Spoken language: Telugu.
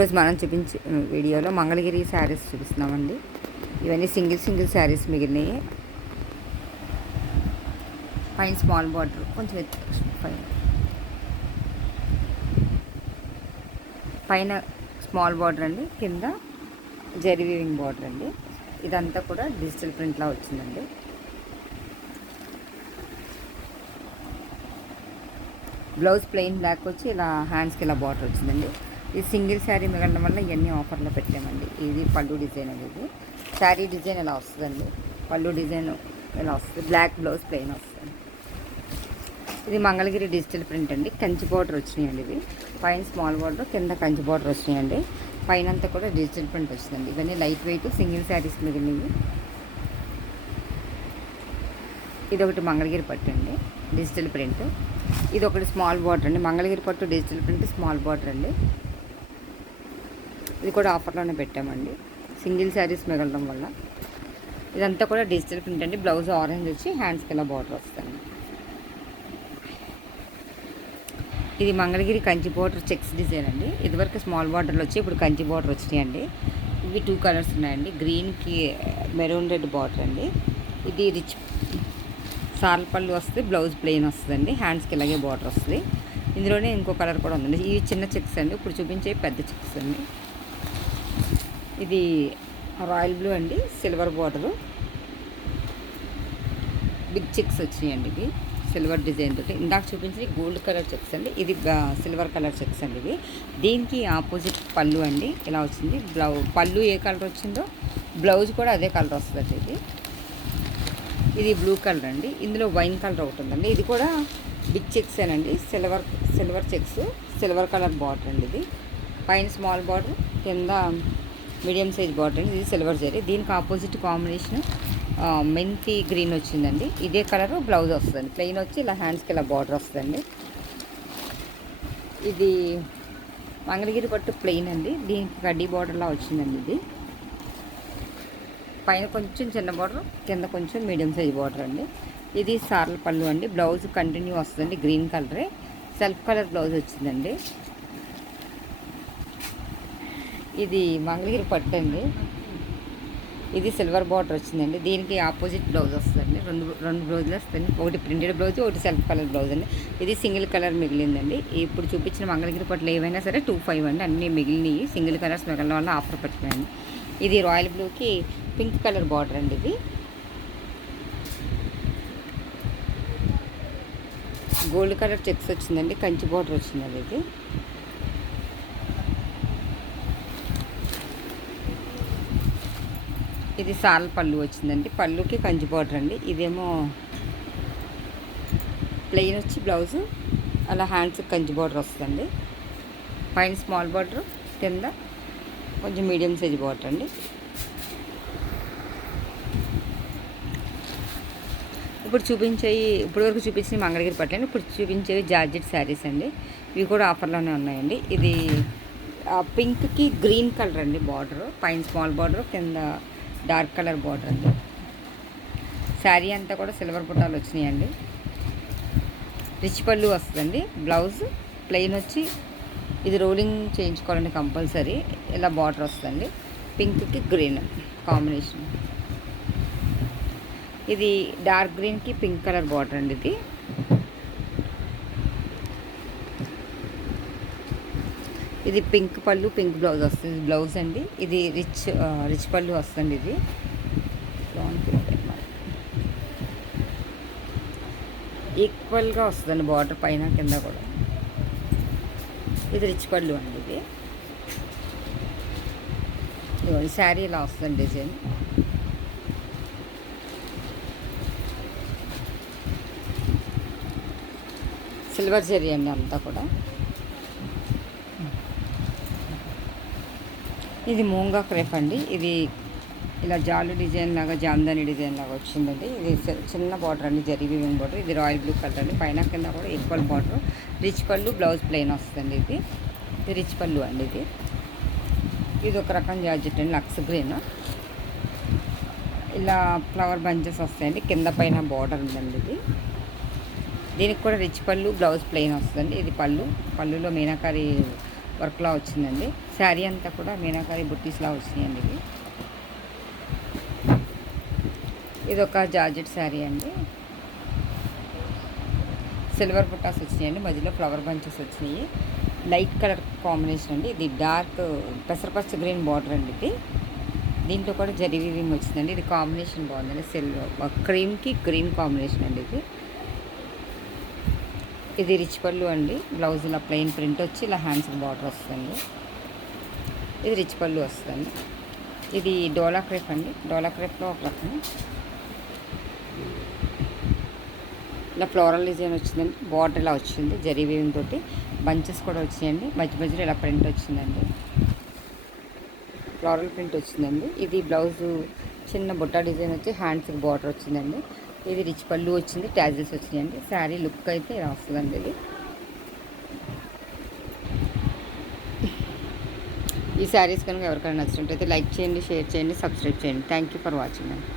ఈరోజు మనం చూపించే వీడియోలో మంగళగిరి శారీస్ చూపిస్తున్నామండి. ఇవన్నీ సింగిల్ శారీస్ మిగిలినాయి. పైన స్మాల్ బార్డర్ కొంచెం పైన స్మాల్ బార్డర్ అండి, కింద జరీ వీవింగ్ బార్డర్ అండి. ఇదంతా కూడా డిజిటల్ ప్రింట్లా వచ్చిందండి. బ్లౌజ్ ప్లెయిన్ బ్లాక్ వచ్చి ఇలా హ్యాండ్స్కి ఇలా బార్డర్ వచ్చిందండి. ఇది సింగిల్ శారీ మిగలడం వల్ల ఇవన్నీ ఆఫర్లో పెట్టామండి. ఇది పళ్ళు డిజైన్ అనేది. శారీ డిజైన్ ఇలా వస్తుందండి, పళ్ళు డిజైన్ ఇలా వస్తుంది. బ్లాక్ బ్లౌజ్ ప్లెయిన్ వస్తుంది. ఇది మంగళగిరి డిజిటల్ ప్రింట్ అండి. కంచి బార్డర్ వచ్చినాయండి. ఇవి పైన స్మాల్ బార్డర్, కింద కంచి బార్డర్ వచ్చినాయండి. పైన అంతా కూడా డిజిటల్ ప్రింట్ వచ్చిందండి. ఇవన్నీ లైట్ వెయిట్ సింగిల్ శారీస్ మిగిలినవి. ఇది ఒకటి మంగళగిరి పట్టు అండి, డిజిటల్ ప్రింట్. ఇది ఒకటి స్మాల్ బార్డర్ అండి. మంగళగిరి పట్టు డిజిటల్ ప్రింట్ స్మాల్ బార్డర్ అండి. ఇది కూడా ఆఫర్లోనే పెట్టామండి, సింగిల్ శారీస్ మిగలడం వల్ల. ఇదంతా కూడా డిజిటల్ ప్రింట్ అండి. బ్లౌజ్ ఆరెంజ్ వచ్చి హ్యాండ్స్కి ఇలా బార్డర్ వస్తుంది. ఇది Mangalagiri Kanchi border checks design అండి. ఇదివరకు స్మాల్ బార్డర్లు వచ్చి ఇప్పుడు కంచి బార్డర్ వచ్చినాయండి. ఇవి 2 కలర్స్ ఉన్నాయండి. గ్రీన్కి మెరూన్ రెడ్ బార్డర్ అండి. ఇది రిచ్ సాల్ పళ్ళు వస్తుంది, బ్లౌజ్ ప్లెయిన్ వస్తుందండి. హ్యాండ్స్కి ఇలాగే బార్డర్ వస్తుంది. ఇందులోనే ఇంకో కలర్ కూడా ఉందండి. ఇవి చిన్న చెక్స్ అండి, ఇప్పుడు చూపించే పెద్ద చెక్స్ అండి. ఇది రాయల్ బ్లూ అండి, సిల్వర్ బార్డరు, బిగ్ చెక్స్ వచ్చినాయండి. ఇవి సిల్వర్ డిజైన్ తోటి. ఇందాక చూపించి గోల్డ్ కలర్ చెక్స్ అండి. ఇది సిల్వర్ కలర్ చెక్స్ అండి. ఇవి దీనికి ఆపోజిట్ పళ్ళు అండి ఇలా వచ్చింది. పళ్ళు ఏ కలర్ వచ్చిందో బ్లౌజ్ కూడా అదే కలర్ వస్తుంది. ఇది బ్లూ కలర్ అండి. ఇందులో వైన్ కలర్ ఒకటి ఉందండి. ఇది కూడా బిగ్ చెక్స్ ఏనండి. Silver checks, silver colour border అండి. ఇది పైన స్మాల్ బార్డర్, కింద మీడియం సైజ్ బార్డర్ అండి. ఇది సిల్వర్ జరీ. దీనికి ఆపోజిట్ కాంబినేషన్ మెంతి గ్రీన్ వచ్చిందండి. ఇదే కలర్ బ్లౌజ్ వస్తుందండి. ప్లెయిన్ వచ్చి ఇలా హ్యాండ్స్కి ఇలా బార్డర్ వస్తుందండి. ఇది మంగళగిరి పట్టు ప్లెయిన్ అండి. దీనికి కడ్డీ బార్డర్లా వచ్చిందండి. ఇది పైన కొంచెం చిన్న బార్డర్, కింద కొంచెం మీడియం సైజ్ బార్డర్ అండి. ఇది సార్ల పళ్ళు అండి. బ్లౌజ్ కంటిన్యూ వస్తుందండి, గ్రీన్ కలరే. సెల్ఫ్ కలర్ బ్లౌజ్ వచ్చిందండి. ఇది మంగళగిరి పట్టు అండి. ఇది సిల్వర్ బార్డర్ వచ్చిందండి. దీనికి ఆపోజిట్ బ్లౌజ్ వస్తుందండి. రెండు బ్లౌజులు వస్తాయండి. ఒకటి ప్రింటెడ్ బ్లౌజ్, ఒకటి సెల్ఫ్ కలర్ బ్లౌజ్ అండి. ఇది సింగిల్ కలర్ మిగిలిందండి. ఇప్పుడు చూపించిన మంగళగిరి పట్టులు ఏవైనా సరే 25 అండి. అన్నీ మిగిలినవి సింగిల్ కలర్స్ మిగలడం వల్ల ఆఫర్ పెట్టినాయండి. ఇది రాయల్ బ్లూకి పింక్ కలర్ బార్డర్ అండి. ఇది గోల్డ్ కలర్ చెక్స్ వచ్చిందండి. కంచి బార్డర్ వచ్చిందండి. ఇది సాల్ పళ్ళు వచ్చిందండి. పళ్ళుకి కంచి బార్డర్ అండి. ఇదేమో ప్లెయిన్ వచ్చి బ్లౌజు అలా హ్యాండ్స్కి కంచి బార్డర్ వస్తుందండి. పైన స్మాల్ బార్డర్, కింద కొంచెం మీడియం సైజ్ బార్డర్ అండి. ఇప్పుడు వరకు చూపించిన మంగళగిరి పట్టు. ఇప్పుడు చూపించేవి జార్జెట్ శారీస్ అండి. ఇవి కూడా ఆఫర్లోనే ఉన్నాయండి. ఇది పింక్కి గ్రీన్ కలర్ అండి బార్డరు. పైన స్మాల్ బార్డర్, కింద డార్క్ కలర్ బార్డర్ అండి. శారీ అంతా కూడా సిల్వర్ బుట్టాలు వచ్చినాయండి. రిచ్ పళ్ళు వస్తుందండి. బ్లౌజ్ ప్లెయిన్ వచ్చి ఇది రోలింగ్ చేయించుకోవాలండి కంపల్సరీ. ఇలా బార్డర్ వస్తుందండి. పింక్కి గ్రీన్ కాంబినేషన్. ఇది డార్క్ గ్రీన్కి పింక్ కలర్ బార్డర్ అండి. ఇది పింక్ పళ్ళు, పింక్ బ్లౌజ్ వస్తుంది. బ్లౌజ్ అండి. ఇది రిచ్ పళ్ళు వస్తుంది. ఇది ఈక్వల్గా వస్తుందండి బార్డర్ పైన కింద కూడా. ఇది రిచ్ పళ్ళు అండి. ఇది శారీ ఇలా వస్తుంది డిజైన్. సిల్వర్ జరీ అండి అంతా కూడా. ఇది మూంగా క్రేప్ అండి. ఇది ఇలా జాలు డిజైన్ లాగా, జామ్దాని డిజైన్ లాగా వచ్చిందండి. ఇది చిన్న బార్డర్ అండి, జరీ వీవింగ్ బార్డర్. ఇది రాయల్ బ్లూ కలర్ అండి. పైన కింద కూడా ఈక్వల్ బార్డర్. రిచ్ పళ్ళు, బ్లౌజ్ ప్లెయిన్ వస్తుంది. ఇది రిచ్ పళ్ళు అండి. ఇది ఒక రకం జార్జెట్ అండి, లక్స్ గ్రీన్. ఇలా ఫ్లవర్ బంచెస్ వస్తాయండి. కింద పైన బార్డర్ ఉందండి. దీనికి కూడా రిచ్ పళ్ళు, బ్లౌజ్ ప్లెయిన్ వస్తుంది. ఇది పళ్ళులో మీనాకారి వర్క్లా వచ్చిందండి. శారీ అంతా కూడా మీనాకారి బుట్టీస్లా వచ్చినాయండి ఇవి. ఇది ఒక జార్జెట్ శారీ అండి. సిల్వర్ బుట్టాస్ వచ్చినాయండి, మధ్యలో ఫ్లవర్ బంచెస్ వచ్చినాయి. లైట్ కలర్ కాంబినేషన్ అండి. ఇది డార్క్ పెసరపచ్చ గ్రీన్ బార్డర్ అండి ఇది. దీంట్లో కూడా జరీ వీవింగ్ వచ్చిందండి. ఇది కాంబినేషన్ బాగుందండి, సిల్వర్ క్రీమ్కి గ్రీన్ కాంబినేషన్ అండి ఇది. ఇది రిచ్ పళ్ళు అండి. బ్లౌజ్ ఇలా ప్లెయిన్ ప్రింట్ వచ్చి ఇలా హ్యాండ్స్కి బార్డర్ వస్తుంది. ఇది రిచ్ పళ్ళు వస్తుంది. ఇది డోలా క్రేప్ అండి. డోలా క్రేప్లో ఒక రకం ఇలా ఫ్లోరల్ డిజైన్ వచ్చిందండి. బార్డర్ ఇలా వచ్చింది జరీ వీవింగ్ తోటి. బంచెస్ కూడా వచ్చినాయండి. మధ్య మధ్యలో ఇలా ప్రింట్ వచ్చిందండి, ఫ్లోరల్ ప్రింట్ వచ్చిందండి. ఇది బ్లౌజు చిన్న బుట్ట డిజైన్ వచ్చి హ్యాండ్స్కి బార్డర్ వచ్చిందండి. ఇది రిచ్ పళ్ళు వచ్చింది, ట్యాజిల్స్ వచ్చినాయండి. శారీ లుక్ అయితే ఇలా వస్తుందండి ఇది. ఈ శారీస్ కనుక ఎవరికైనా నచ్చినట్టయితే లైక్ చేయండి, షేర్ చేయండి, సబ్స్క్రైబ్ చేయండి. థ్యాంక్ యూ ఫర్ వాచింగ్ అండి.